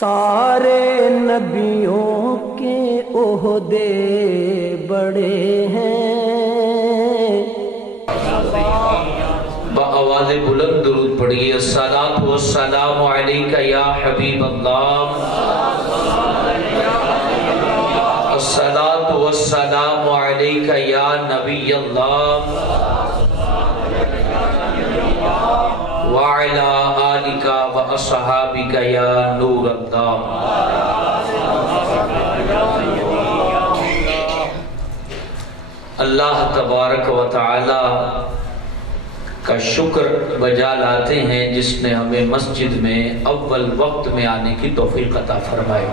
سارے نبیوں کے عہدے بڑے ہیں۔ بآواز بلند درود پڑھیے، الصلاۃ والسلام علیک یا حبیب اللہ، الصلاۃ والسلام علیک یا نبی اللہ، وعلی آلک واصحابک یا نور اللہ۔ اللہ تبارک و تعالی کا شکر بجا لاتے ہیں جس نے ہمیں مسجد میں اول وقت میں آنے کی توفیق عطا فرمائی،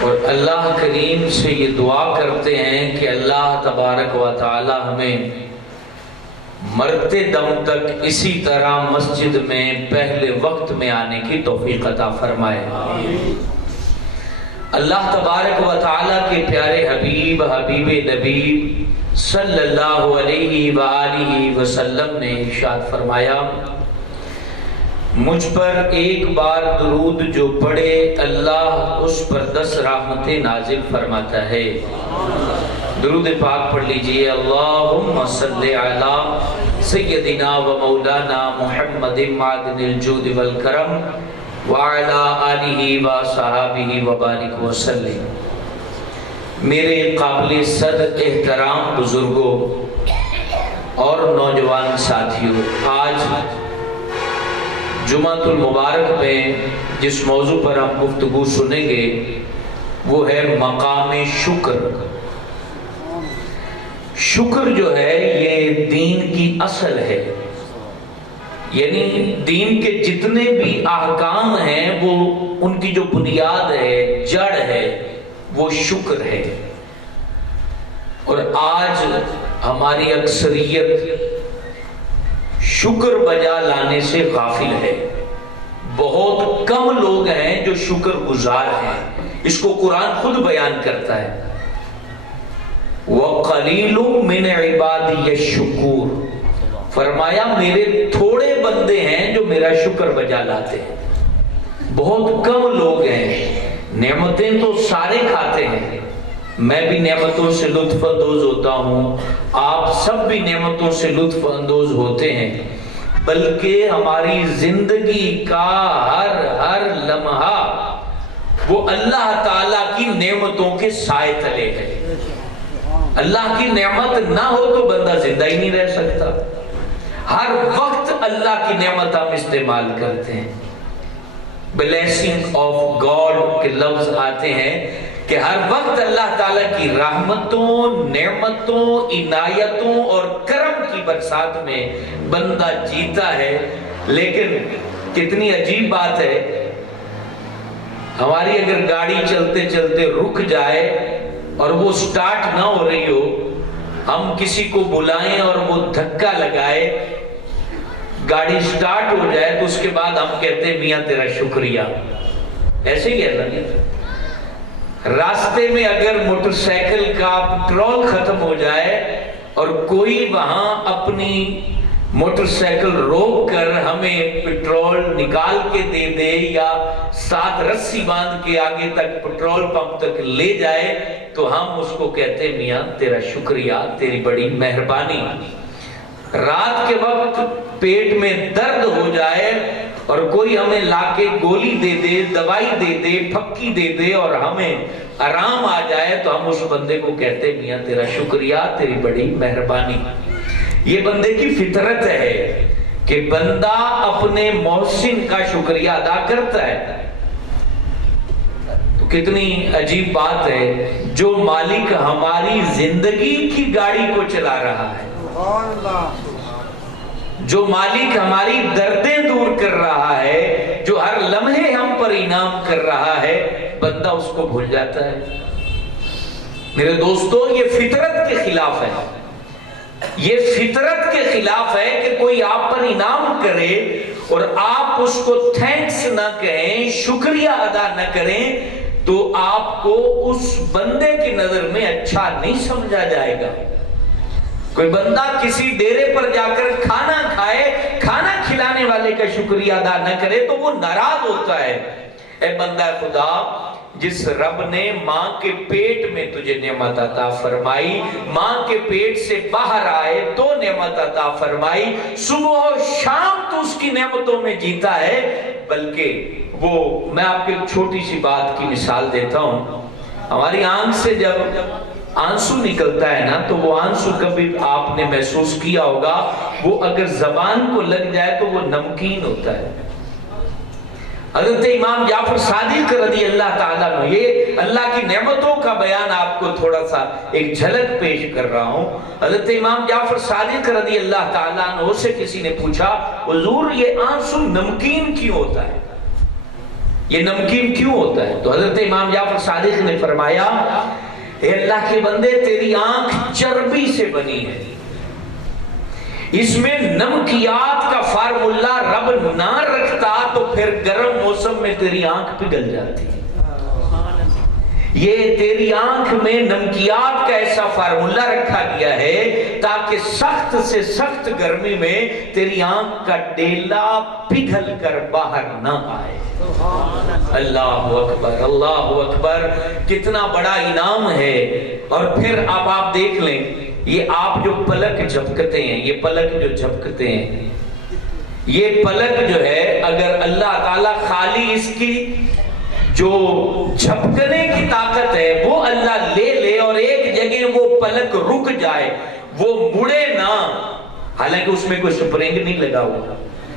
اور اللہ کریم سے یہ دعا کرتے ہیں کہ اللہ تبارک و تعالی ہمیں مرتے دم تک اسی طرح مسجد میں پہلے وقت میں آنے کی توفیق عطا فرمائے۔ اللہ تبارک و تعالی کے پیارے حبیب نبی صلی اللہ علیہ وآلہ وسلم نے ارشاد فرمایا، مجھ پر ایک بار درود جو پڑھے اللہ اس پر 10 رحمتیں نازل فرماتا ہے۔ درود پاک پڑھ لیجئے، اللہم صلی علی سیدنا و مولانا محمد معدن الجود والکرم وعلی آلہ و صحابہ وبارک وسلم۔ میرے قابل صد احترام بزرگوں اور نوجوان ساتھیوں، آج جمعۃ المبارک میں جس موضوع پر ہم گفتگو سنیں گے وہ ہے مقام شکر۔ شکر جو ہے یہ دین کی اصل ہے، یعنی دین کے جتنے بھی احکام ہیں وہ ان کی جو بنیاد ہے، جڑ ہے، وہ شکر ہے۔ اور آج ہماری اکثریت شکر بجا لانے سے غافل ہے، بہت کم لوگ ہیں جو شکر گزار ہیں۔ اس کو قرآن خود بیان کرتا ہے، وَقَلِيلٌ مِّنْ عِبَادِيَ الشُّكُورُ، فرمایا میرے تھوڑے بندے ہیں جو میرا شکر بجا لاتے ہیں، بہت کم لوگ ہیں۔ نعمتیں تو سارے کھاتے ہیں، میں بھی نعمتوں سے لطف اندوز ہوتا ہوں، آپ سب بھی نعمتوں سے لطف اندوز ہوتے ہیں، بلکہ ہماری زندگی کا ہر لمحہ وہ اللہ تعالیٰ کی نعمتوں کے سائے تلے ہے۔ اللہ کی نعمت نہ ہو تو بندہ زندہ ہی نہیں رہ سکتا۔ ہر وقت اللہ کی نعمت ہم استعمال کرتے ہیں۔ بلیسنگ آف گاڈ کے لفظ آتے ہیں کہ ہر وقت اللہ تعالیٰ کی رحمتوں، نعمتوں، عنایتوں اور کرم کی برسات میں بندہ جیتا ہے۔ لیکن کتنی عجیب بات ہے، ہماری اگر گاڑی چلتے چلتے رک جائے اور وہ سٹارٹ نہ ہو رہی ہو، ہم کسی کو بلائیں اور وہ دھکا لگائے، گاڑی سٹارٹ ہو جائے تو اس کے بعد ہم کہتے ہیں میاں تیرا شکریہ، ایسے ہی ہے نا۔ راستے میں اگر موٹر سائیکل کا پٹرول ختم ہو جائے اور کوئی وہاں اپنی موٹر سائیکل روک کر ہمیں پٹرول نکال کے دے دے یا ساتھ رسی باندھ کے آگے تک پٹرول پمپ تک لے جائے تو ہم اس کو کہتے ہیں میاں تیرا شکریہ، تیری بڑی مہربانی۔ رات کے وقت پیٹ میں درد ہو جائے اور کوئی ہمیں لا کے گولی دے دے، دوائی دے دے، پھکی دے دے اور ہمیں آرام آ جائے تو ہم اس بندے کو کہتے ہیں میاں تیرا شکریہ، تیری بڑی مہربانی۔ یہ بندے کی فطرت ہے کہ بندہ اپنے محسن کا شکریہ ادا کرتا ہے۔ تو کتنی عجیب بات ہے، جو مالک ہماری زندگی کی گاڑی کو چلا رہا ہے، جو مالک ہماری دردیں دور کر رہا ہے، جو ہر لمحے ہم پر انعام کر رہا ہے، بندہ اس کو بھول جاتا ہے۔ میرے دوستو، یہ فطرت کے خلاف ہے، یہ فطرت کے خلاف ہے کہ کوئی آپ پر انعام کرے اور آپ اس کو تھینکس نہ کہیں، شکریہ ادا نہ کریں، تو آپ کو اس بندے کی نظر میں اچھا نہیں سمجھا جائے گا۔ کوئی بندہ کسی ڈیرے پر جا کر کھانا کھائے، کھانا کھلانے والے کا شکریہ ادا نہ کرے تو وہ ناراض ہوتا ہے۔ اے بندہ خدا، جس رب نے ماں کے پیٹ میں تجھے نعمت عطا فرمائی، ماں کے پیٹ سے باہر آئے تو نعمت عطا فرمائی، صبح و شام تو اس کی نعمتوں میں جیتا ہے، بلکہ وہ میں آپ کو ایک چھوٹی سی بات کی مثال دیتا ہوں. ہماری آنکھ سے جب آنسو نکلتا ہے نا تو وہ آنسو کبھی آپ نے محسوس کیا ہوگا، وہ اگر زبان کو لگ جائے تو وہ نمکین ہوتا ہے. حضرت امام جعفر صادق رضی اللہ تعالیٰ عنہ، یہ اللہ کی نعمتوں کا بیان آپ کو تھوڑا سا ایک جھلک پیش کر رہا ہوں. حضرت امام جعفر صادق رضی اللہ تعالیٰ عنہ سے کسی نے پوچھا، حضور یہ آنسو نمکین کیوں ہوتا ہے، یہ نمکین کیوں ہوتا ہے؟ تو حضرت امام جعفر صادق نے فرمایا، اے اللہ کے بندے، تیری آنکھ چربی سے بنی ہے، اس میں نمکیات کا فارمولہ رب نہ رکھتا تو پھر گرم موسم میں تیری آنکھ پگھل جاتی. یہ تیری آنکھ میں نمکیات کا ایسا فارمولہ رکھا گیا ہے تاکہ سخت سے سخت گرمی میں تیری آنکھ کا ڈیلا پگھل کر باہر نہ آئے. اللہ اکبر، اللہ اکبر، کتنا بڑا انعام ہے. اور پھر اب آپ دیکھ لیں، یہ آپ جو پلک جھپکتے ہیں، یہ پلک جو جھپکتے ہیں، یہ پلک جو ہے اگر اللہ تعالیٰ خالی اس کی جو جھپکنے کی طاقت ہے وہ اللہ لے لے اور ایک جگہ وہ پلک رک جائے، وہ مڑے نہ، حالانکہ اس میں کوئی سپرنگ نہیں لگا ہوا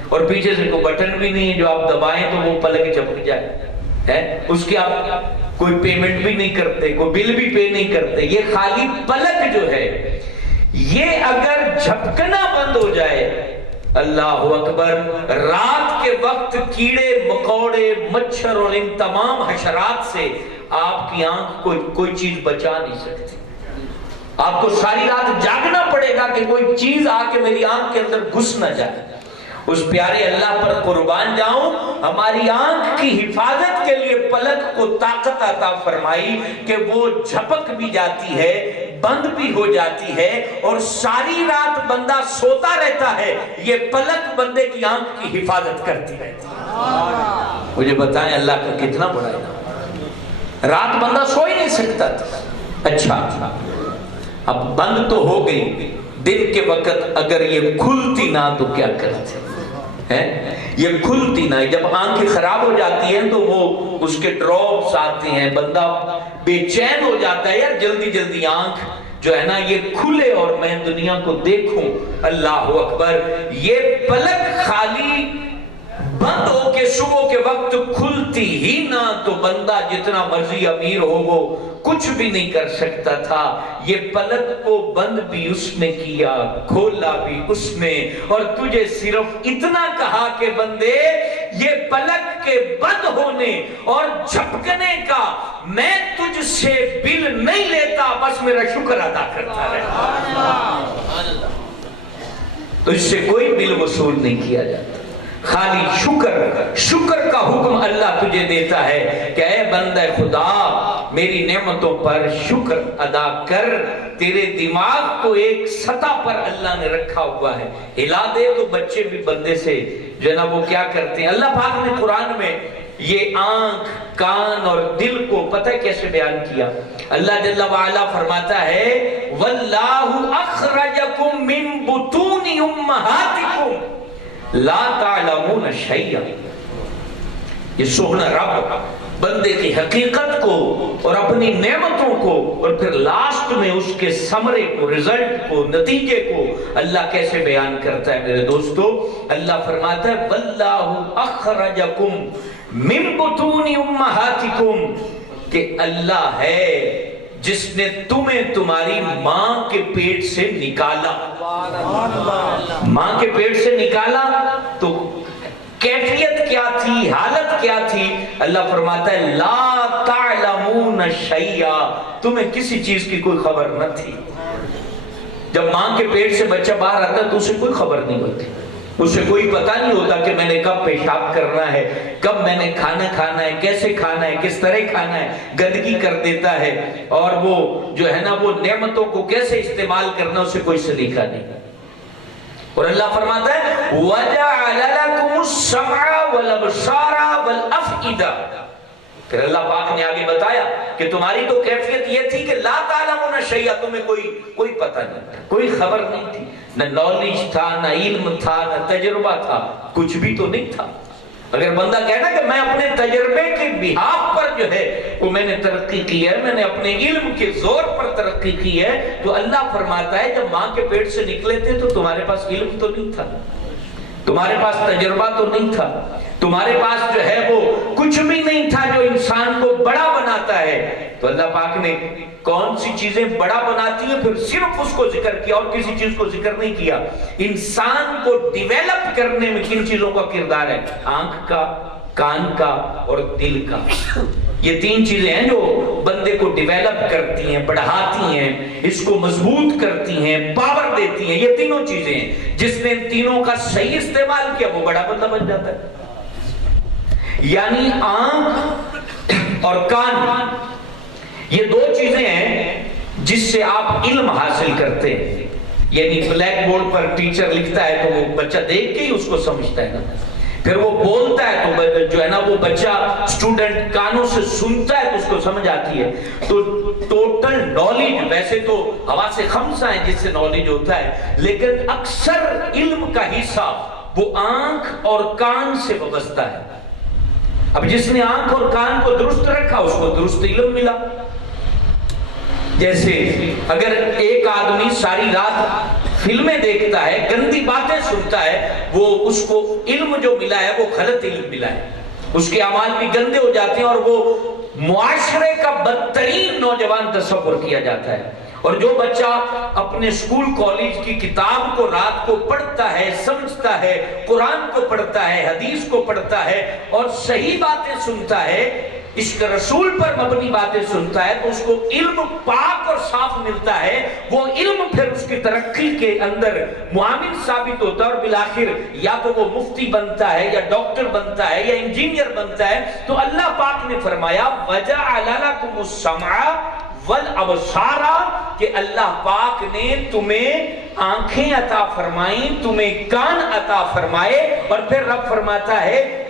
اور پیچھے سے کوئی بٹن بھی نہیں ہے جو آپ دبائیں تو وہ پلک جھپک جائے، اس کی آپ کوئی پیمنٹ بھی نہیں کرتے، کوئی بل بھی پے نہیں کرتے. یہ خالی پلک جو ہے یہ اگر جھپکنا بند ہو جائے، اللہ اکبر، رات کے وقت کیڑے مکوڑے مچھر اور ان تمام حشرات سے آپ کی آنکھ کوئی چیز بچا نہیں سکتی. آپ کو ساری رات جاگنا پڑے گا کہ کوئی چیز آ کے میری آنکھ کے اندر گھس نہ جائے. اس پیارے اللہ پر قربان جاؤں، ہماری آنکھ کی حفاظت کے لیے پلک کو طاقت عطا فرمائی کہ وہ جھپک بھی جاتی ہے، بند بھی ہو جاتی ہے، اور ساری رات بندہ سوتا رہتا ہے، یہ پلک بندے کی آنکھ کی حفاظت کرتی رہتی ہے. مجھے بتائیں اللہ کا کتنا بڑا ہے. رات بندہ سو ہی نہیں سکتا تھا. اچھا اب بند تو ہو گئی، دن کے وقت اگر یہ کھلتی نہ تو کیا کرتے ہیں؟ یہ کھلتی نہ، جب آنکھیں خراب ہو جاتی ہیں تو وہ اس کے ڈراپس آتے ہیں، بندہ بے چین ہو جاتا ہے، یار جلدی جلدی آنکھ جو ہے نا یہ کھلے اور میں دنیا کو دیکھوں. اللہ اکبر، یہ پلک خالی بند ہو کے صبح کے وقت کھلتی ہی نہ تو بندہ جتنا مرضی امیر ہو وہ کچھ بھی نہیں کر سکتا تھا. یہ پلک کو بند بھی اس نے کیا، کھولا بھی اس نے، اور تجھے صرف اتنا کہا کہ بندے یہ پلک کے بند ہونے اور جھپکنے کا میں تجھ سے بل نہیں لیتا، بس میرا شکر ادا کرتا رہتا. تو اس سے کوئی بل وصول نہیں کیا جاتا، خالی شکر کا حکم اللہ تجھے دیتا ہے کہ اے بندہ خدا میری نعمتوں پر شکر ادا کر. تیرے دماغ کو ایک سطح پر اللہ نے رکھا ہوا ہے، ہلا دے تو بچے بھی بندے سے جو ہے نا وہ کیا کرتے ہیں. اللہ پاک نے قرآن میں یہ آنکھ، کان اور دل کو پتہ ہے کیسے بیان کیا. اللہ جل وعلا فرماتا ہے وَاللَّهُ أَخْرَجَكُم مِّن بُطُونِ أُمَّهَاتِكُمْ لا تعلمون شیئا. یہ سوہنا رب بندے کی حقیقت کو اور اپنی نعمتوں کو اور پھر لاسٹ میں اس کے ثمرے کو، رزلٹ کو، نتیجے کو اللہ کیسے بیان کرتا ہے میرے دوستو. اللہ فرماتا ہے واللہ اخرجکم من بطون امہاتکم، کہ اللہ ہے جس نے تمہیں تمہاری ماں کے پیٹ سے نکالا. ماں کے پیٹ سے نکالا تو کیفیت کیا تھی، حالت کیا تھی؟ اللہ فرماتا ہے لا تعلمون شیئا، تمہیں کسی چیز کی کوئی خبر نہ تھی. جب ماں کے پیٹ سے بچہ باہر آتا ہے تو اسے کوئی خبر نہیں ہوتی، اسے کوئی پتہ نہیں ہوتا کہ میں نے کب پیشاب کرنا ہے، کب میں نے کھانا کھانا ہے، کیسے کھانا ہے، کس طرح کھانا ہے. گندگی کر دیتا ہے اور وہ جو ہے نا وہ نعمتوں کو کیسے استعمال کرنا اسے کوئی سلیقہ نہیں. اور اللہ فرماتا ہے وَجَعَلَ لَكُمُ السَّمْعَ وَالْأَبْصَارَ وَالْأَفْئِدَةَ، پھر اللہ پاک نے آگے بتایا کہ تمہاری تو کیفیت یہ تھی کہ لا تعلمون شیئا، تمہیں کوئی پتہ نہیں تھا، کوئی خبر نہیں تھی، نہ نالج تھا، نہ علم تھا، نہ تجربہ تھا، کچھ بھی تو نہیں تھا۔ اگر بندہ کہنا کہ میں اپنے تجربے کے بہاف پر جو ہے وہ میں نے ترقی کی ہے، میں نے اپنے علم کے زور پر ترقی کی ہے، تو اللہ فرماتا ہے جب ماں کے پیٹ سے نکلے تھے تو تمہارے پاس علم تو نہیں تھا، تمہارے پاس تجربہ تو نہیں تھا، تمہارے پاس جو ہے وہ کچھ بھی نہیں تھا جو انسان کو بڑا بناتا ہے۔ تو اللہ پاک نے کون سی چیزیں بڑا بناتی ہیں پھر صرف اس کو ذکر کیا اور کسی چیز کو ذکر نہیں کیا۔ انسان کو ڈیویلپ کرنے میں کن چیزوں کا کردار ہے؟ آنکھ کا، کان کا اور دل کا۔ یہ تین چیزیں ہیں جو بندے کو ڈیویلپ کرتی ہیں، بڑھاتی ہیں، اس کو مضبوط کرتی ہیں، پاور دیتی ہیں۔ یہ تینوں چیزیں ہیں، جس نے ان تینوں کا صحیح استعمال کیا وہ بڑا بندہ بن جاتا ہے۔ یعنی آنکھ اور کان یہ دو چیزیں ہیں جس سے آپ علم حاصل کرتے ہیں۔ یعنی بلیک بورڈ پر ٹیچر لکھتا ہے تو وہ بچہ دیکھ کے ہی اس کو سمجھتا ہے نا، پھر وہ بولتا ہے تو جو ہے نا وہ بچہ اسٹوڈنٹ کانوں سے سنتا ہے تو اس کو سمجھ آتی ہے۔ تو ٹوٹل نالج ویسے تو حواس خمسہ ہیں جس سے نالج ہوتا ہے، لیکن اکثر علم کا حصہ وہ آنکھ اور کان سے وابستہ ہے۔ اب جس نے آنکھ اور کان کو درست رکھا اس کو درست علم ملا۔ جیسے اگر ایک آدمی ساری رات فلمیں دیکھتا ہے، گندی باتیں سنتا ہے، وہ اس کو علم جو ملا ہے وہ غلط علم ملا ہے، اس کے اعمال بھی گندے ہو جاتے ہیں اور وہ معاشرے کا بدترین نوجوان تصور کیا جاتا ہے۔ اور جو بچہ اپنے اسکول کالج کی کتاب کو رات کو پڑھتا ہے، سمجھتا ہے، قرآن کو پڑھتا ہے، حدیث کو پڑھتا ہے اور صحیح باتیں سنتا ہے، عشق رسول پر مبنی باتیں سنتا ہے، تو اس کو علم پاک اور صاف ملتا ہے۔ وہ علم پھر اس کی ترقی کے اندر معاون ثابت ہوتا ہے اور بالآخر یا تو وہ مفتی بنتا ہے یا ڈاکٹر بنتا ہے یا انجینئر بنتا ہے۔ تو اللہ پاک نے فرمایا وَجَعَلَ لَكُمُ السَّمْعَ والابصار، کہ اللہ پاک نے تمہیں آنکھیں عطا فرمائیں، تمہیں کان عطا فرمائے، اور پھر رب فرماتا ہے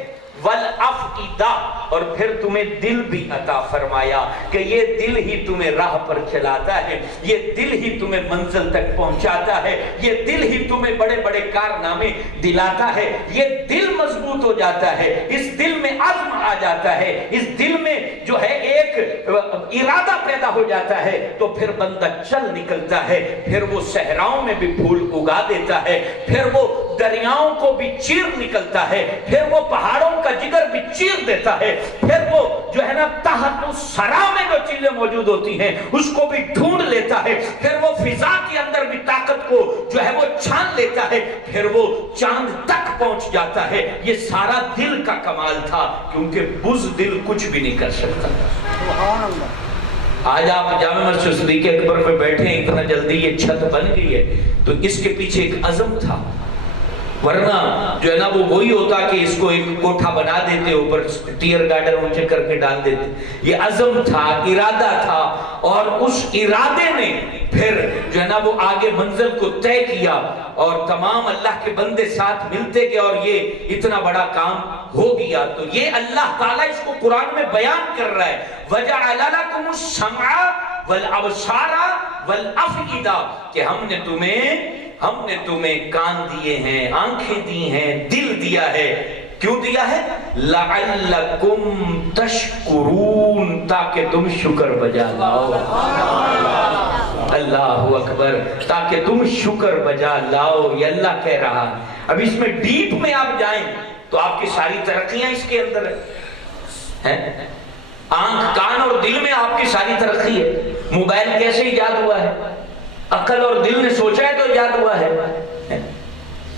والافئدہ، اور پھر تمہیں دل بھی عطا فرمایا کہ یہ دل ہی تمہیں راہ پر چلاتا ہے، یہ دل ہی تمہیں منزل تک پہنچاتا ہے، یہ دل ہی تمہیں بڑے بڑے کارنامے دلاتا ہے۔ یہ دل مضبوط ہو جاتا ہے، اس دل میں عزم آ جاتا ہے، اس دل میں جو ہے ایک ارادہ پیدا ہو جاتا ہے، تو پھر بندہ چل نکلتا ہے، پھر وہ صحراؤں میں بھی پھول اگا دیتا ہے، پھر وہ دریاؤں کو بھی چیر نکلتا ہے، پھر وہ پہاڑوں کا جگر بھی چیر دیتا ہے، پھر وہ جو ہے نا تحت الثری میں جو چیزیں موجود ہوتی ہیں اس کو بھی ڈھونڈ لیتا ہے، پھر وہ فضا کے اندر بھی طاقت کو جو ہے وہ چھان لیتا ہے، پھر وہ چاند تک پہنچ جاتا ہے۔ یہ سارا دل کا کمال تھا، کیونکہ بزدل کچھ بھی نہیں کر سکتا۔ سبحان اللہ۔ آج آپ جامع مسجد صدیق اکبر پہ بیٹھے ہیں، اتنا جلدی یہ چھت بن گئی ہے، تو اس کے پیچھے ایک عزم تھا، ورنہ جو ہے نا وہ وہی ہوتا کہ اس کو ایک کوٹھا بنا دیتے، اوپر ٹیر گارڈر اونچے کر کے ڈال دیتے۔ یہ عزم تھا، ارادہ تھا، اور اس ارادے نے پھر جو ہے نا وہ آگے منزل کو طے کیا، اور تمام اللہ کے بندے ساتھ ملتے گئے اور یہ اتنا بڑا کام ہو گیا۔ تو یہ اللہ تعالیٰ اس کو قرآن میں بیان کر رہا ہے، وَجَعَلَ لَكُمُ السَّمْعَ وَالْأَبْصَارَ وَالْأَفْئِدَةَ، کہ ہم نے تمہیں کان دیے ہیں، آنکھیں دی ہیں، دل دیا ہے۔ کیوں دیا ہے؟ لَعَلَّكُمْ تَشْكُرُونَ، تاکہ تم شکر بجا لاؤ۔ اللہ اکبر، تاکہ تم شکر بجا لاؤ، یہ اللہ کہہ رہا ہے۔ اب اس میں ڈیپ میں آپ جائیں تو آپ کی ساری ترقیاں اس کے اندر ہیں۔ آنکھ، کان اور دل میں آپ کی ساری ترقی ہے۔ موبائل کیسے ایجاد ہوا ہے؟ عقل اور دل نے سوچا ہے تو ایجاد ہوا ہے۔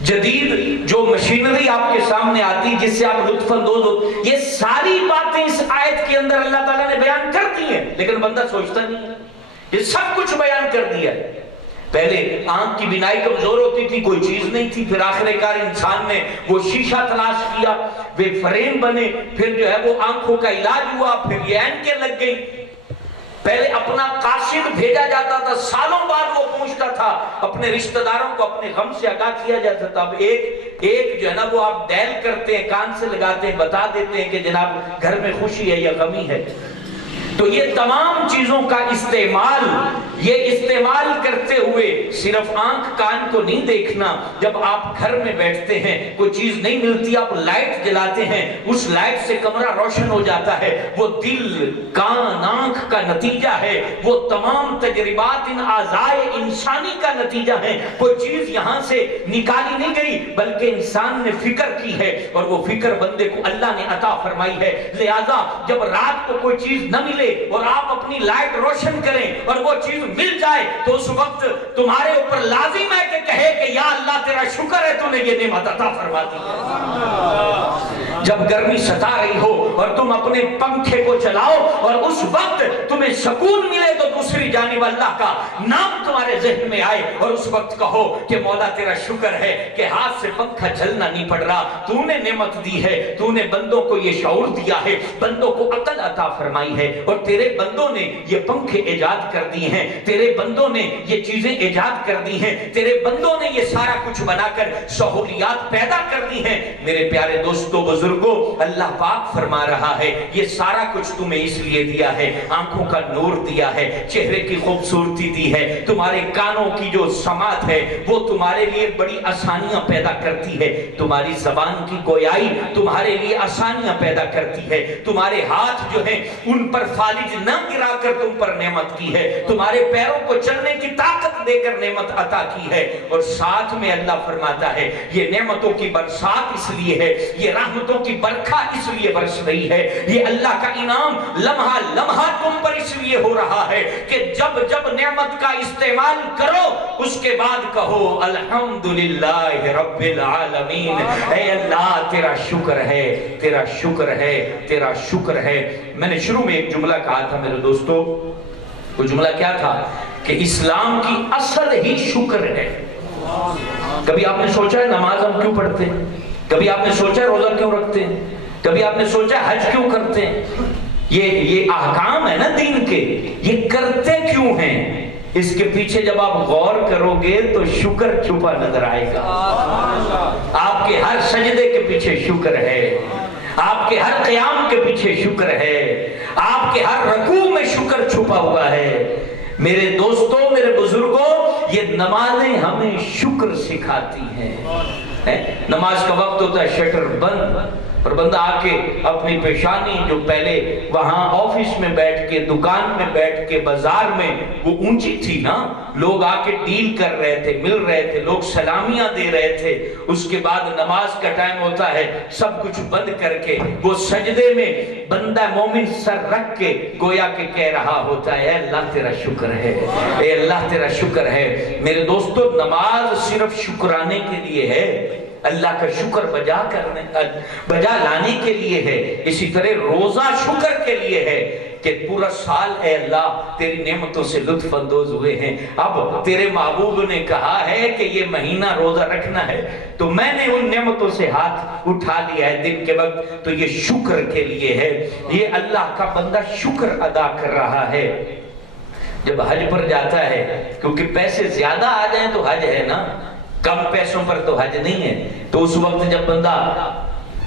جدید جو مشینری آپ کے سامنے آتی جس سے آپ لطف اندوز ہو، یہ ساری باتیں اس آیت کے اندر اللہ تعالیٰ نے بیان کر دی ہیں، لیکن بندہ سوچتا نہیں ہے۔ یہ سب کچھ بیان کر دیا ہے۔ پہلے آنکھ کی بینائی کمزور ہوتی تھی، کوئی چیز نہیں تھی، پھر آخر کار انسان نے وہ شیشہ تلاش کیا، وہ فریم بنے، پھر جو ہے وہ آنکھوں کا علاج ہوا، پھر یہ اینکیں لگ گئی۔ پہلے اپنا قاصد بھیجا جاتا تھا، سالوں بعد وہ پہنچتا تھا، اپنے رشتہ داروں کو اپنے غم سے آگاہ کیا جاتا تھا۔ اب ایک جو ہے نا وہ آپ ڈائل کرتے ہیں، کان سے لگاتے ہیں، بتا دیتے ہیں کہ جناب گھر میں خوشی ہے یا غمی ہے۔ تو یہ تمام چیزوں کا استعمال کرتے ہوئے صرف آنکھ کان کو نہیں دیکھنا۔ جب آپ گھر میں بیٹھتے ہیں، کوئی چیز نہیں ملتی، آپ لائٹ جلاتے ہیں، اس لائٹ سے کمرہ روشن ہو جاتا ہے، وہ دل کان آنکھ کا نتیجہ ہے، وہ تمام تجربات ان اعضائے انسانی کا نتیجہ ہے۔ کوئی چیز یہاں سے نکالی نہیں گئی بلکہ انسان نے فکر کی ہے، اور وہ فکر بندے کو اللہ نے عطا فرمائی ہے۔ لہذا جب رات کو کوئی چیز نہ ملے اور آپ اپنی لائٹ روشن کریں اور وہ چیز مل جائے تو اس وقت تمہارے اوپر لازم ہے کہ کہے کہ یا اللہ تیرا شکر ہے تو نے یہ نعمت عطا فرما دی ہے۔ جب گرمی ستا رہی ہو اور تم اپنے پنکھے کو چلاؤ اور اس وقت تمہیں سکون ملے تو دوسری جانب اللہ کا نام تمہارے ذہن میں آئے اور اس وقت کہو کہ مولا تیرا شکر ہے کہ ہاتھ سے پنکھا چلنا نہیں پڑ رہا، تو نے نعمت دی ہے، تو نے بندوں کو یہ شعور دیا ہے، بندوں کو عقل عطا فرمائی ہے، اور تیرے بندوں نے یہ پنکھے ایجاد کر دی ہیں، تیرے بندوں نے یہ چیزیں ایجاد کر دی ہیں، تیرے بندوں نے یہ سارا کچھ بنا کر سہولیات پیدا کر دی ہیں۔ میرے پیارے دوستو بزرگوں، اللہ پاک فرما رہا ہے یہ سارا کچھ تمہیں اس لیے دیا ہے، آنکھوں کا نور دیا ہے، چہرے کی خوبصورتی دی ہے، تمہارے کانوں کی جو سماعت ہے وہ تمہارے لیے بڑی آسانیاں پیدا کرتی ہے، تمہاری زبان کی گویائی تمہارے لیے آسانیاں پیدا کرتی ہے، تمہارے ہاتھ جو ہیں ان پر فالج نہ گرا کر تم پر نعمت کی ہے، تمہارے پیروں کو چلنے کی طاقت دے کر نعمت عطا کی ہے، اور ساتھ میں اللہ فرماتا ہے یہ نعمتوں کی برسات اس لیے ہے، یہ رحمتوں کی برکھا اس لیے برس رہی ہے، یہ اللہ کا انعام لمحہ لمحہ تم پر اس لیے ہو رہا ہے کہ جب جب نعمت کا استعمال کرو اس کے بعد کہو الحمدللہ رب العالمین، اے اللہ تیرا شکر ہے، تیرا شکر ہے، تیرا شکر ہے۔ میں نے شروع میں ایک جملہ کہا تھا میرے دوستو، وہ جملہ کیا تھا کہ اسلام کی اصل ہی شکر ہے۔ کبھی آپ نے سوچا ہے نماز ہم کیوں پڑھتے ہیں؟ کبھی آپ نے سوچا ہے روزہ کیوں رکھتے ہیں؟ کبھی آپ نے سوچا ہے حج کیوں کرتے ہیں؟ یہ احکام ہے نا دین کے، یہ کرتے کیوں ہیں؟ اس کے پیچھے جب آپ غور کرو گے تو شکر چھپا نظر آئے گا۔ آپ کے ہر سجدے کے پیچھے شکر ہے، آپ کے ہر قیام کے پیچھے شکر ہے، آپ کے ہر رکوع میں شکر چھپا ہوا ہے۔ میرے دوستوں، میرے بزرگوں، یہ نمازیں ہمیں شکر سکھاتی ہیں۔ نماز کا وقت ہوتا ہے، شٹر بند، اور بندہ آ کے اپنی پیشانی جو پہلے وہاں آفس میں بیٹھ کے، دکان میں بیٹھ کے، بازار میں وہ اونچی تھی نا، لوگ آ کے ڈیل کر رہے تھے، مل رہے تھے، لوگ سلامیاں دے رہے تھے، اس کے بعد نماز کا ٹائم ہوتا ہے، سب کچھ بند کر کے وہ سجدے میں بندہ مومن سر رکھ کے گویا کہ کہہ رہا ہوتا ہے اے اللہ تیرا شکر ہے، اے اللہ تیرا شکر ہے۔ میرے دوستو، نماز صرف شکرانے کے لیے ہے، اللہ کا شکر بجا لانے کے لیے ہے۔ اسی طرح روزہ شکر کے لیے ہے کہ پورا سال اے اللہ تیری نعمتوں سے لطف اندوز ہوئے ہیں، اب تیرے محبوب نے کہا ہے کہ یہ مہینہ روزہ رکھنا ہے تو میں نے ان نعمتوں سے ہاتھ اٹھا لیا ہے دن کے وقت، تو یہ شکر کے لیے ہے۔ یہ اللہ کا بندہ شکر ادا کر رہا ہے۔ جب حج پر جاتا ہے، کیونکہ پیسے زیادہ آ جائیں تو حج ہے نا، کم پیسوں پر تو حج نہیں ہے، تو اس وقت جب بندہ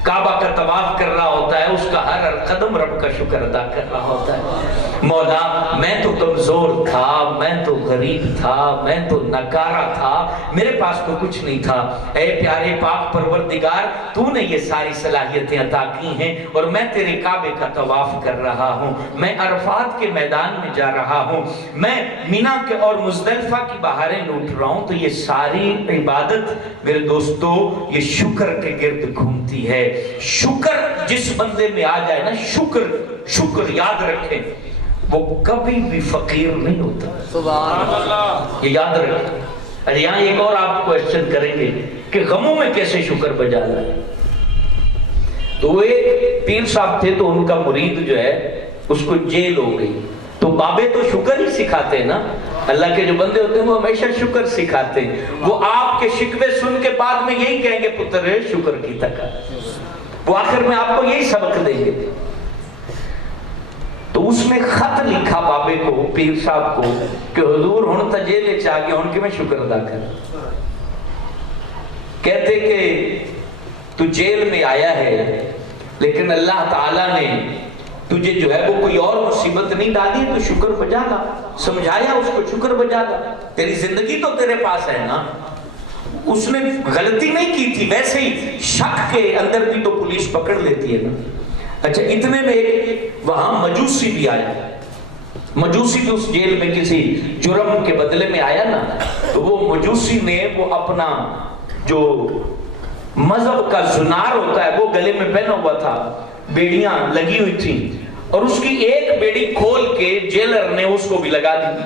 کعبہ کا طواف کر رہا ہوتا ہے، اس کا ہر قدم رب کا شکر ادا کر رہا ہوتا ہے۔ مولا میں تو کمزور تھا، میں تو غریب تھا، میں تو نکارا تھا، میرے پاس تو کچھ نہیں تھا، اے پیارے پاک پروردگار تو نے یہ ساری صلاحیتیں عطا کی ہیں، اور میں تیرے کعبے کا طواف کر رہا ہوں، میں عرفات کے میدان میں جا رہا ہوں، میں مینا کے اور مزدلفہ کی بہاریں لوٹ رہا ہوں، تو یہ ساری عبادت میرے دوستو یہ شکر کے گرد گھومتی ہے۔ شکر جس بندے میں آ جائے نا، شکر یاد رکھیں وہ کبھی بھی فقیر نہیں ہوتا۔ سبحان اللہ، یہ یاد رکھیں۔ یہاں ایک اور آپ کوئسچن کریں گے کہ غموں میں کیسے شکر بجا لائے؟ تو ایک پیر صاحب تھے، تو ان کا مرید جو ہے اس کو جیل ہو گئی، تو بابے تو شکر ہی سکھاتے ہیں نا، اللہ کے جو بندے ہوتے ہیں وہ ہمیشہ شکر سکھاتے ہیں، وہ آپ کے شکوے سن کے بعد میں یہی کہیں گے پتر شکر کی تکا، وہ آخر میں آپ کو یہی سبق دیں گے۔ تو اس نے خط لکھا بابے کو، پیر صاحب کو، کہ حضور ہن تا جیل وچ آ گیا، ہن کہ میں شکر ادا کر۔ کہتے کہ تو جیل میں آیا ہے لیکن اللہ تعالیٰ نے تجھے جو ہے وہ کوئی اور مصیبت نہیں ڈالی، تو شکر بجا لا۔ سمجھایا اس کو، شکر بجا لا، تیری زندگی تو تیرے پاس ہے نا۔ اس نے غلطی نہیں کی تھی، ویسے ہی شک کے اندر بھی تو پولیس پکڑ لیتی ہے نا۔ اچھا اتنے میں وہاں مجوسی بھی آیا، مجوسی بھی اس جیل میں کسی جرم کے بدلے میں آیا نا، تو وہ مجوسی نے وہ اپنا جو مذہب کا زنار ہوتا ہے وہ گلے میں پہنا ہوا تھا، بیڑیاں لگی ہوئی تھیں، اور اس کی ایک بیڑی کھول کے جیلر نے اس کو بھی لگا دی۔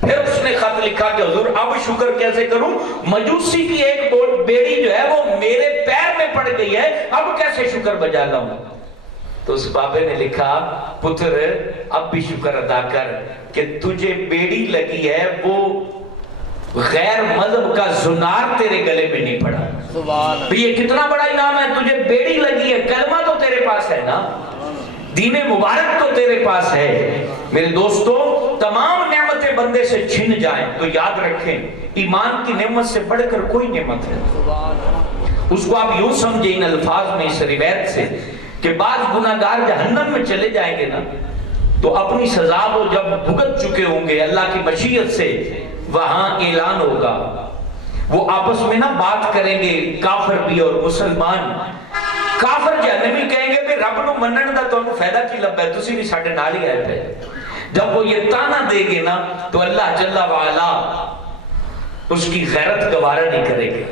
پھر اس نے خط لکھا کہ حضور اب شکر کیسے کروں، مجوسی کی ایک بیڑی جو ہے وہ میرے پیر میں پڑ گئی ہے، اب کیسے شکر بجا لاؤں۔ تو اس بابے نے لکھا پتر اب بھی شکر ادا کر کہ تجھے بیڑی لگی ہے، وہ غیر مذہب کا زنار تیرے گلے میں نہیں پڑا۔ تو یہ کتنا بڑا انعام ہے، تجھے بیڑی لگی ہے، کلمہ تو تیرے پاس ہے نا، دین مبارک تو تیرے پاس ہے۔ میرے دوستو تمام نعمتیں بندے سے چھن جائیں تو یاد رکھیں ایمان کی نعمت سے بڑھ کر کوئی نعمت ہے۔ اس کو آپ یوں سمجھیں ان الفاظ میں اس روایت سے کہ بعض گناہگار جہنم میں چلے جائیں گے نا تو اپنی سزا وہ جب بھگت چکے ہوں گے اللہ کی مشیت سے وہاں اعلان ہوگا، وہ آپس میں نا بات کریں گے کافر بھی اور مسلمان۔ کافر جہنمی کہیں گے کہ رب نو منن دا تانوں فائدہ کی لبا ہے، تسی بھی ساڈے نال ہی آئے پے۔ جب وہ یہ تانا دے گے نا تو اللہ جل وعلا اس کی غیرت گوارا نہیں کرے گے۔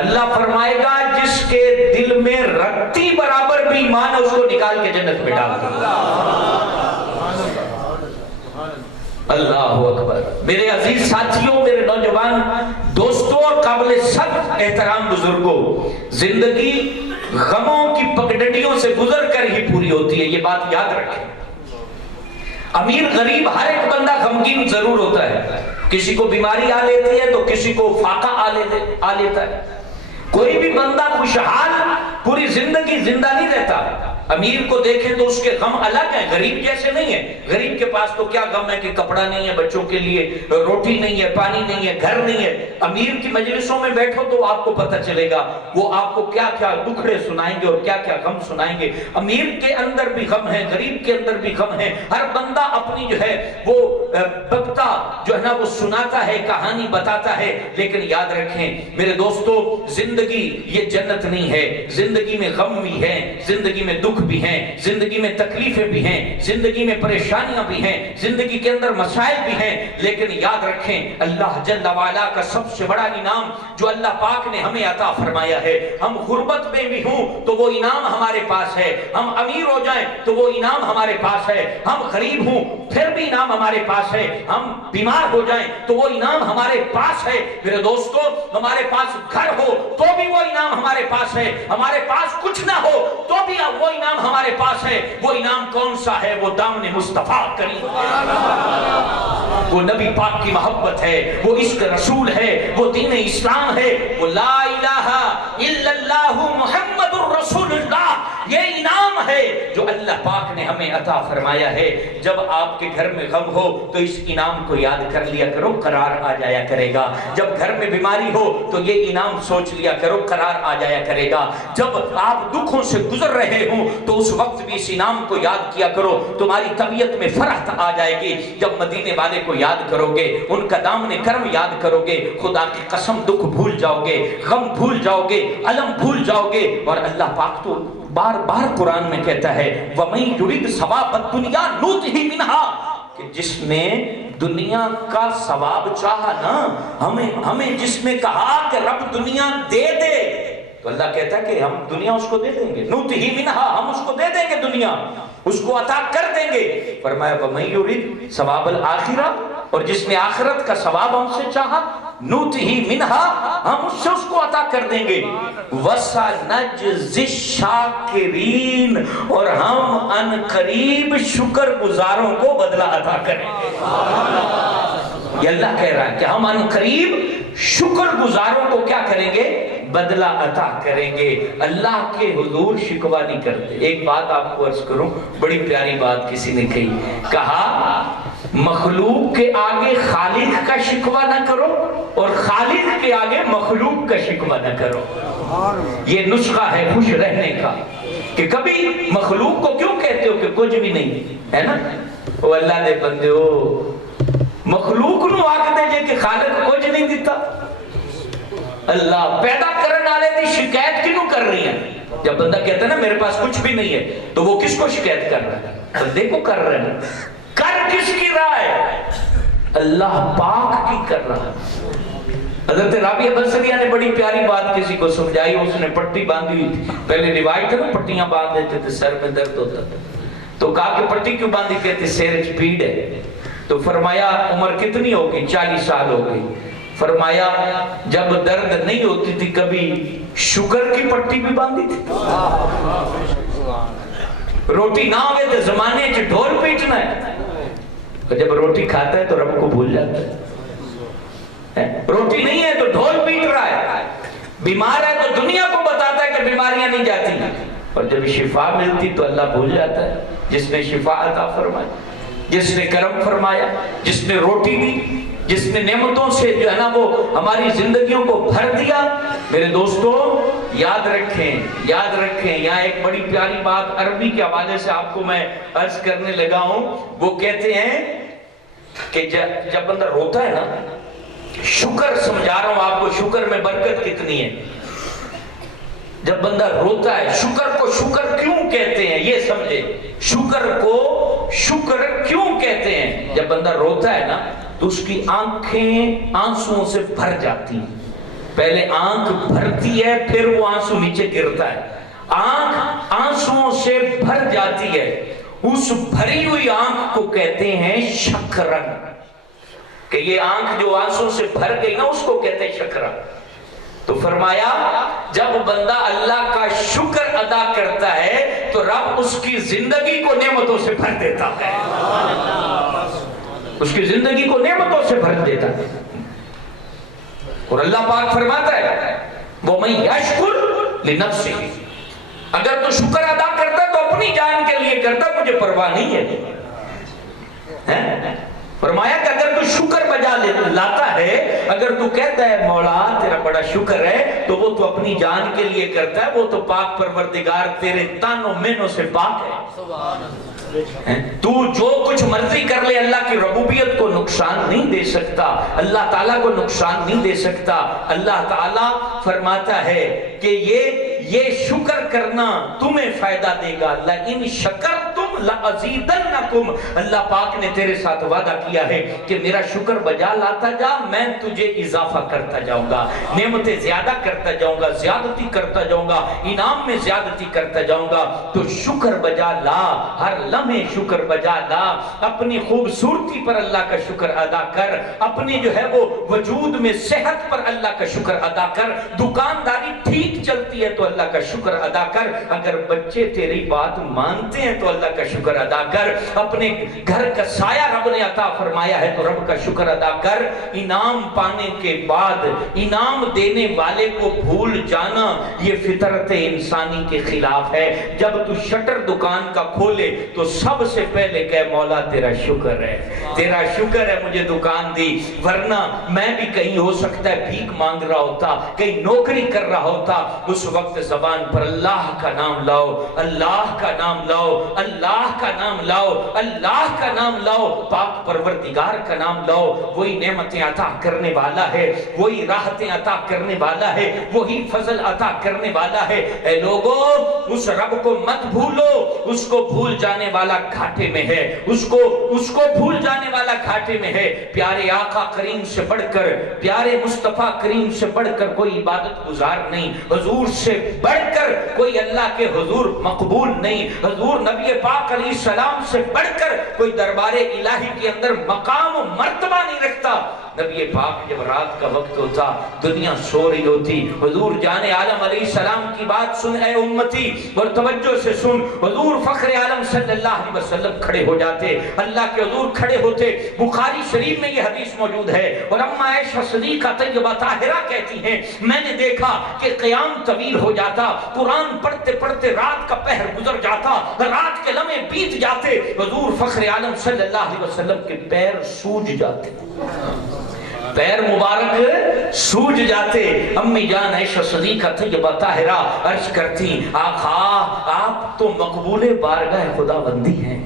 اللہ فرمائے گا جس کے دل میں رتی برابر بھی ایمان ہے اس کو نکال کے جنت میں ڈال دو۔ اللہ اکبر۔ میرے عزیز ساتھیوں، میرے نوجوان دوستوں اور قابل سب احترام بزرگوں، زندگی غموں کی پگڈنڈیوں سے گزر کر ہی پوری ہوتی ہے، یہ بات یاد رکھیں۔ امیر غریب ہر ایک بندہ غمگین ضرور ہوتا ہے، کسی کو بیماری آ لیتی ہے تو کسی کو فاقہ آ لیتا ہے۔ کوئی بھی بندہ خوشحال پوری زندگی زندہ نہیں رہتا۔ امیر کو دیکھیں تو اس کے غم الگ ہیں، غریب جیسے نہیں ہے۔ غریب کے پاس تو کیا غم ہے کہ کپڑا نہیں ہے بچوں کے لیے، روٹی نہیں ہے، پانی نہیں ہے، گھر نہیں ہے۔ امیر کی مجلسوں میں بیٹھو تو آپ کو پتہ چلے گا وہ آپ کو کیا کیا دکھڑے سنائیں گے اور کیا کیا غم سنائیں گے۔ امیر کے اندر بھی غم ہے، غریب کے اندر بھی غم ہے۔ ہر بندہ اپنی جو ہے وہ بکتا جو ہے نا وہ سناتا ہے، کہانی بتاتا ہے۔ لیکن یاد رکھیں میرے دوستو زندگی یہ جنت نہیں ہے، زندگی میں غم بھی ہے، زندگی میں دکھ بھی ہیں، زندگی میں تکلیفیں بھی ہیں، زندگی میں پریشانیاں بھی ہیں، زندگی کے اندر مسائل بھی ہیں۔ لیکن یاد رکھیں اللہ جل وعلا کا سب سے بڑا انعام جو اللہ پاک نے ہمیں عطا فرمایا ہے، ہم غربت میں بھی ہوں تو وہ انعام ہمارے پاس ہے، ہم امیر ہو جائیں تو وہ انعام ہمارے پاس ہے، ہم غریب ہوں پھر بھی انعام ہمارے پاس ہے، ہم بیمار ہو جائیں تو وہ انعام ہمارے پاس ہے۔ میرے دوستو ہمارے پاس گھر ہو تو بھی وہ انعام ہمارے پاس ہے، ہمارے پاس کچھ نہ ہو تو بھی وہ انعام ہمارے پاس ہے۔ وہ انعام کون سا ہے؟ وہ دامن مصطفیٰ کریم، وہ نبی پاک کی محبت ہے، وہ عشق رسول ہے، وہ دین اسلام ہے، وہ لا الہ الا اللہ محمد الرسول اللہ۔ یہ انعام ہے جو اللہ پاک نے ہمیں عطا فرمایا ہے۔ جب آپ کے گھر میں غم ہو تو اس انعام کو یاد کر لیا کرو، قرار آ جایا کرے گا۔ جب گھر میں بیماری ہو تو یہ انعام سوچ لیا کرو، قرار آ جایا کرے گا۔ جب آپ دکھوں سے گزر رہے ہوں تو اس وقت بھی اس انعام کو یاد کیا کرو، تمہاری طبیعت میں فرحت آ جائے گی۔ جب مدینے والے کو یاد کرو گے، ان کا دامن کرم یاد کرو گے، خدا کی قسم دکھ بھول جاؤ گے، غم بھول جاؤ گے، علم بھول جاؤ گے۔ اور اللہ پاک تو بار بار قرآن میں کہتا ہے وَمَن يُرِدْ ثَوَابَ الدُّنْيَا نُؤْتِهِ مِنْهَا، کہ جس نے دنیا کا ثواب چاہا نا، ہمیں جس نے کہا کہ رب دنیا دے دے تو اللہ کہتا ہے کہ ہم دنیا اس کو دے دیں گے، نُؤْتِهِ مِنْهَا، ہم اس کو دے دیں گے، دنیا اس کو عطا کر دیں گے۔ فرمایا وَمَن يُرِدْ ثَوَابَ الْآخِرَةِ، اور جس نے آخرت کا ثواب ہم سے چاہا نُؤْتِهِ مِنْهَا، ہم اس سے اس کو عطا کر دیں گے۔ وَسَنَجْزِي الشَّاكِرِينَ، اور ہم ان قریب شکر گزاروں کو بدلہ عطا کریں گے۔ یہ اللہ کہہ رہا ہے کہ ہم ان قریب شکر گزاروں کو کیا کریں گے؟ بدلہ عطا کریں گے. اللہ کے حضور شکوہ نہیں کرتے. ایک بات آپ کو عرض کروں, بڑی پیاری بات کسی نے کہی, کہا مخلوق کے آگے خالق کا شکوہ نہ کرو اور خالق کے آگے مخلوق کا شکوہ نہ کرو. یہ نسخہ ہے خوش رہنے کا, کہ کبھی مخلوق کو کیوں کہتے ہو کہ کچھ بھی نہیں ہے نا. وہ اللہ دے بندے ہو, مخلوق نو آکھ دے جے کہ خالق کچھ نہیں دیتا. اللہ پیدا کرنے والے دی شکایت کیوں کر رہی ہیں؟ جب بندہ کہتا ہے نا میرے پاس کچھ بھی نہیں ہے, تو وہ کس کو شکایت کر رہا ہے؟ بندے کو کر رہے ہیں. کر کس کی رہا ہے؟ اللہ پاک کی کر رہا ہے. حضرت رابعہ بصریہ نے بڑی پیاری بات کسی کو سمجھائی. اس نے پٹی باندھی ہوئی تھی, پہلے روایت ہے نا پٹیاں باندھ دیتے تھے, سر میں درد ہوتا تھا, تو کہا کہ پٹی کیوں باندھی؟ کہتے سر وچ پیڑ ہے. تو فرمایا عمر کتنی ہوگی؟ 40 سال ہو گئی. فرمایا جب درد نہیں ہوتی تھی کبھی شکر کی پٹی بھی باندھی تھی. روٹی نہ ہوئے تو زمانے چ ڈھول پیٹنا ہے, اور جب روٹی کھاتا ہے تو رب کو بھول جاتا ہے. روٹی نہیں ہے تو ڈھول پیٹ رہا ہے. بیمار ہے تو دنیا کو بتاتا ہے کہ بیماریاں نہیں جاتی, اور جب شفا ملتی تو اللہ بھول جاتا ہے. جس نے شفا عطا فرمائی, جس نے کرم فرمایا, جس نے روٹی دی, جس نے نعمتوں سے جو ہے نا وہ ہماری زندگیوں کو بھر دیا. میرے دوستو یاد رکھیں, یاد رکھیں. یہاں ایک بڑی پیاری بات عربی کے حوالے سے آپ کو میں عرض کرنے لگا ہوں. وہ کہتے ہیں کہ جب بندہ روتا ہے نا, شکر سمجھا رہا ہوں آپ کو, شکر میں برکت کتنی ہے. جب بندہ روتا ہے, شکر کو شکر کیوں کہتے ہیں یہ سمجھے. شکر کو شکر کیوں کہتے ہیں؟ جب بندہ روتا ہے نا تو اس کی آنکھیں آنسوؤں سے بھر جاتی ہیں. پہلے آنکھ بھرتی ہے, پھر وہ آنسو نیچے گرتا ہے. آنکھ آنسوؤں سے بھر جاتی ہے. اس بھری ہوئی آنکھ کو کہتے ہیں شکرن, کہ یہ آنکھ جو آنسوؤں سے بھر گئی نا اس کو کہتے ہیں شکرن. تو فرمایا جب بندہ اللہ کا شکر ادا کرتا ہے تو رب اس کی زندگی کو نعمتوں سے بھر دیتا ہے. اس کی زندگی کو نعمتوں سے بھر دیتا ہے. اور اللہ پاک فرماتا ہے وَمَن يَشْكُرْ لِنَفْسِهِ, اگر تو شکر ادا کرتا تو اپنی جان کے لیے کرتا, مجھے پرواہ نہیں ہے. فرمایا کہ اگر تو شکر بجا لاتا ہے, اگر تو کہتا ہے مولا تیرا بڑا شکر ہے, تو وہ تو اپنی جان کے لیے کرتا ہے. وہ تو پاک پروردگار تیرے تانوں مینوں سے پاک ہے. تو جو کچھ مرضی کر لے, اللہ کی ربوبیت کو نقصان نہیں دے سکتا, اللہ تعالیٰ کو نقصان نہیں دے سکتا. اللہ تعالیٰ فرماتا ہے کہ یہ شکر کرنا تمہیں فائدہ دے گا. لَإِن شَكَرْتُمْ لَأَزِيدَنَّكُمْ, اللہ پاک نے تیرے ساتھ وعدہ کیا ہے کہ میرا شکر بجا لاتا جا, میں تجھے اضافہ کرتا جاؤں گا, نعمتیں زیادہ کرتا جاؤں گا, زیادتی کرتا جاؤں گا, انعام میں زیادتی کرتا جاؤں گا. تو شکر بجا لا, ہر لمحے شکر بجا لا. اپنی خوبصورتی پر اللہ کا شکر ادا کر, اپنی جو ہے وہ وجود میں صحت پر اللہ کا شکر ادا کر. دکانداری ٹھیک چلتی ہے تو اللہ کا شکر ادا کر. اگر بچے تیری بات مانتے ہیں تو اللہ کا شکر ادا کر. اپنے گھر کا سایہ رب نے عطا فرمایا ہے تو رب کا شکر ادا کر. انعام پانے کے بعد انعام دینے والے کو بھول جانا یہ فطرت انسانی کے خلاف ہے. جب تو شٹر دکان کا کھولے تو سب سے پہلے کہے مولا تیرا شکر ہے, تیرا شکر ہے مجھے دکان دی, ورنہ میں بھی کہیں ہو سکتا ہے بھیک مانگ رہا ہوتا, کہیں نوکری کر رہا ہوتا. اس وقت زبان پر اللہ کا نام لاؤ, اللہ کا نام لاؤ, اللہ کا نام لاؤ, اللہ کا نام لاؤ, پاک پروردگار کا نام لاؤ. وہی نعمتیں عطا کرنے والا ہے, وہی راحتیں عطا کرنے والا ہے, وہی فضل عطا کرنے والا ہے. اے لوگو اس رب کو مت بھولو, اس کو بھول جانے والا گھاٹے میں ہے, اس کو بھول جانے والا گھاٹے میں ہے. پیارے آقا کریم سے بڑھ کر, پیارے مصطفیٰ کریم سے بڑھ کر کوئی عبادت گزار نہیں, حضور سے بڑھ کر کوئی اللہ کے حضور مقبول نہیں, حضور نبی پاک علیہ السلام سے بڑھ کر کوئی دربار الہی کے اندر مقام و مرتبہ نہیں رکھتا. نبی پاک جب رات کا وقت ہوتا، دنیا سو رہی ہوتی، حضور جان عالم علیہ السلام کی بات سن اے امتی، اور توجہ سے سن، حضور فخر عالم صلی اللہ علیہ وسلم کھڑے ہو جاتے، اللہ کے حضور کھڑے ہوتے۔ بخاری شریف میں یہ حدیث موجود ہے، اور اما عائشہ صدیقہ طیبہ طاہرہ کہتی ہیں میں نے دیکھا کہ قیام طویل ہو جاتا، قرآن پڑھتے پڑھتے رات کا پہر گزر جاتا، رات کے لمحے بیت جاتے، حضور فخر عالم صلی اللہ علیہ وسلم کے پیر سوج جاتے، پیر مبارک سوج جاتے۔ امی جان عائشہ صدیقہ طیبہ طاہرہ عرض کرتی آقا آپ تو مقبول بارگاہ خدا بندی ہیں،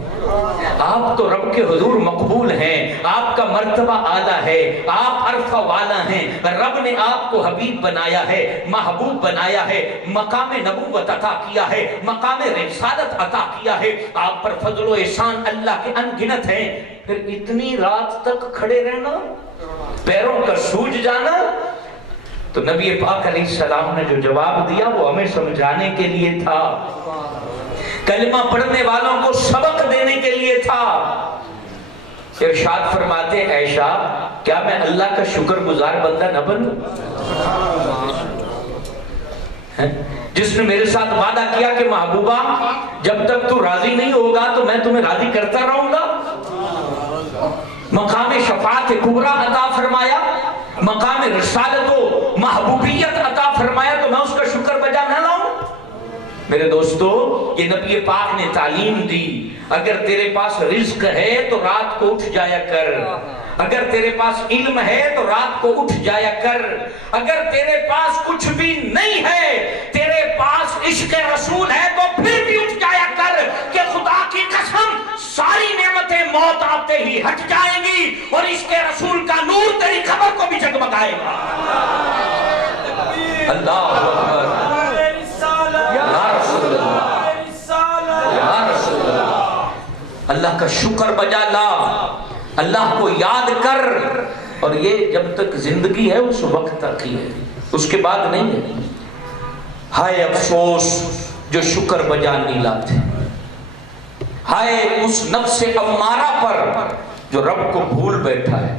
آپ تو رب کے حضور مقبول ہیں، آپ کا مرتبہ اعلیٰ ہے، آپ عرفہ والا ہیں، رب نے آپ کو حبیب بنایا ہے، محبوب بنایا ہے، مقام نبوت عطا کیا ہے، مقام رسالت عطا کیا ہے، آپ پر فضل و احسان اللہ کے انگنت ہیں، پھر اتنی رات تک کھڑے رہنا، پیروں کا سوج جانا۔ تو نبی پاک علیہ السلام نے جو جواب دیا وہ ہمیں سمجھانے کے لیے تھا، کلمہ پڑھنے والوں کو سبق دینے کے لیے تھا۔ ارشاد فرماتے عائشہ کیا میں اللہ کا شکر گزار بندہ نہ بنوں؟ جس نے میرے ساتھ وعدہ کیا کہ محبوبہ جب تک تو راضی نہیں ہوگا تو میں تمہیں راضی کرتا رہوں گا، مقام شفاعت کبریٰ عطا فرمایا، مقام رسالت و محبوبیت عطا فرمایا، تو میں اس کا شکر بجا نہ لاؤں؟ میرے دوستو یہ نبی پاک نے تعلیم دی، اگر تیرے پاس رزق ہے تو رات کو اٹھ جایا کر، اگر تیرے پاس علم ہے تو رات کو اٹھ جایا کر، اگر تیرے پاس کچھ بھی نہیں ہے، تیرے پاس عشق رسول ہے تو پھر بھی اٹھ جایا کر، کہ خدا کی قسم ساری نعمتیں موت آتے ہی ہٹ جائیں گی اور عشق رسول کا نور تیری قبر کو بھی جگمگائے گا۔ اللہ اکبر، اللہ کا شکر بجا لا، اللہ کو یاد کر، اور یہ جب تک زندگی ہے اس وقت تک ہی ہے، اس کے بعد نہیں ہے۔ ہائے افسوس جو شکر بجا نہیں لاتے، ہائے اس نفس امارہ پر جو رب کو بھول بیٹھا ہے۔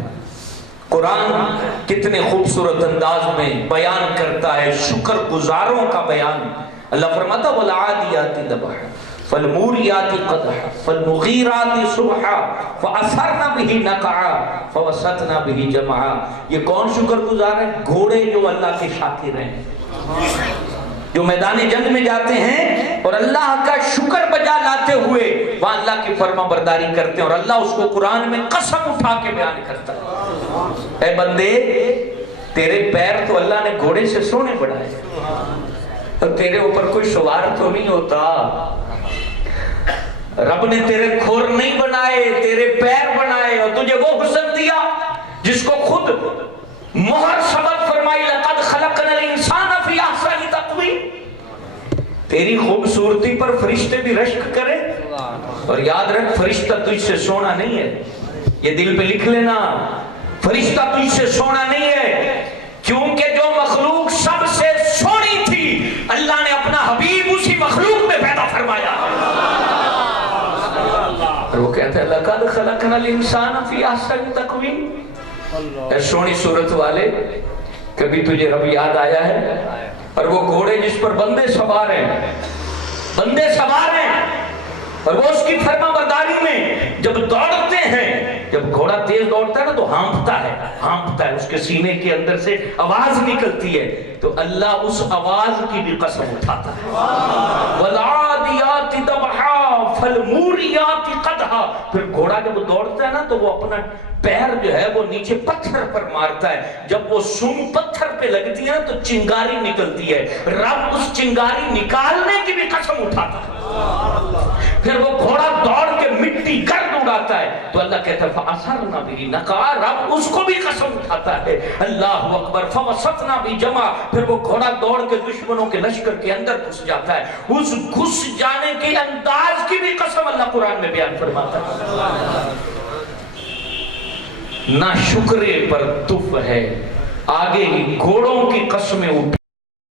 قرآن کتنے خوبصورت انداز میں بیان کرتا ہے شکر گزاروں کا بیان۔ اللہ فرماتا وَالْعَادِيَاتِ ضَبْحًا فَالْمُورِيَاتِ قَدْحًا فَالْمُغِيرَاتِ صُبْحًا فَأَثَرْنَ بِهِ نَقْعًا فَوَسَطْنَ بِهِ جَمْعًا۔ یہ کون شکر گزار ہیں؟ گھوڑے جو اللہ کے شاکر ہیں، جو میدان جنگ میں جاتے ہیں اور اللہ کا شکر بجا لاتے ہوئے وہاں اللہ کی فرما برداری کرتے ہیں، اور اللہ اس کو قرآن میں قسم اٹھا کے بیان کرتا ہے اے بندے تیرے پیر تو اللہ نے گھوڑے سے سونے بڑھائے، اور تیرے اوپر کوئی سوار تو نہیں ہوتا، رب نے تیرے کھور نہیں بنائے، تیرے پیر بنائے، اور تجھے وہ حسن دیا جس کو خود مہر سبق فرمائی لقد خلقنا الانسان فی احسن تقویم۔ تیری خوبصورتی پر فرشتے بھی رشک کریں، اور یاد رکھ فرشتہ تجھ سے سونا نہیں ہے، یہ دل پہ لکھ لینا، فرشتہ تجھ سے سونا نہیں ہے، کیونکہ جو مخلوق سب سے سونی تھی اللہ نے اپنا حبیب اسی مخلوق میں پیدا فرمایا، اور وہ کہتا ہے لقد خلقنا الانسان فی احسن تقویم۔ اے سونی صورت والے کبھی تجھے رب یاد آیا ہے؟ اور وہ گھوڑے جس پر بندے سوار ہیں، بندے سوار ہیں، اور وہ اس کی فرما برداری میں جب دوڑتے ہیں، جب گھوڑا تیز دوڑتا ہے نا تو ہانپتا ہے، اس کے سینے کے اندر سے آواز نکلتی ہے، تو اللہ اس آواز کی بھی قسم اٹھاتا ہے وَالْعَادِيَاتِ ضَبْحًا فَالْمُورِيَاتِ قَدْحًا۔ پھر گھوڑا جب دوڑتا ہے نا تو وہ اپنا پیر جو ہے وہ نیچے پتھر پر مارتا ہے، جب وہ سون پتھر پہ لگتی ہے تو چنگاری نکلتی ہے، رب اس چنگاری نکالنے کی بھی قسم اٹھاتا ہے، پھر وہ گھوڑا دوڑ کے مٹی گرد اڑاتا ہے، تو اللہ کہتا ہے فَأَثَرْنَ بِهِ نَقْعًا، رب اس کو بھی قسم اٹھاتا ہے، اللہ اکبر، فَوَسَطْنَ بِهِ جَمْعًا، پھر وہ گھوڑا دوڑ کے دشمنوں کے لشکر کے اندر گھس جاتا ہے، اس گھس جانے کے انداز کی بھی قسم اللہ قرآن میں بیان فرماتا ہے۔ نہ شکرے پر تف ہے، آگے ہی گھوڑوں کی قسمیں اٹھ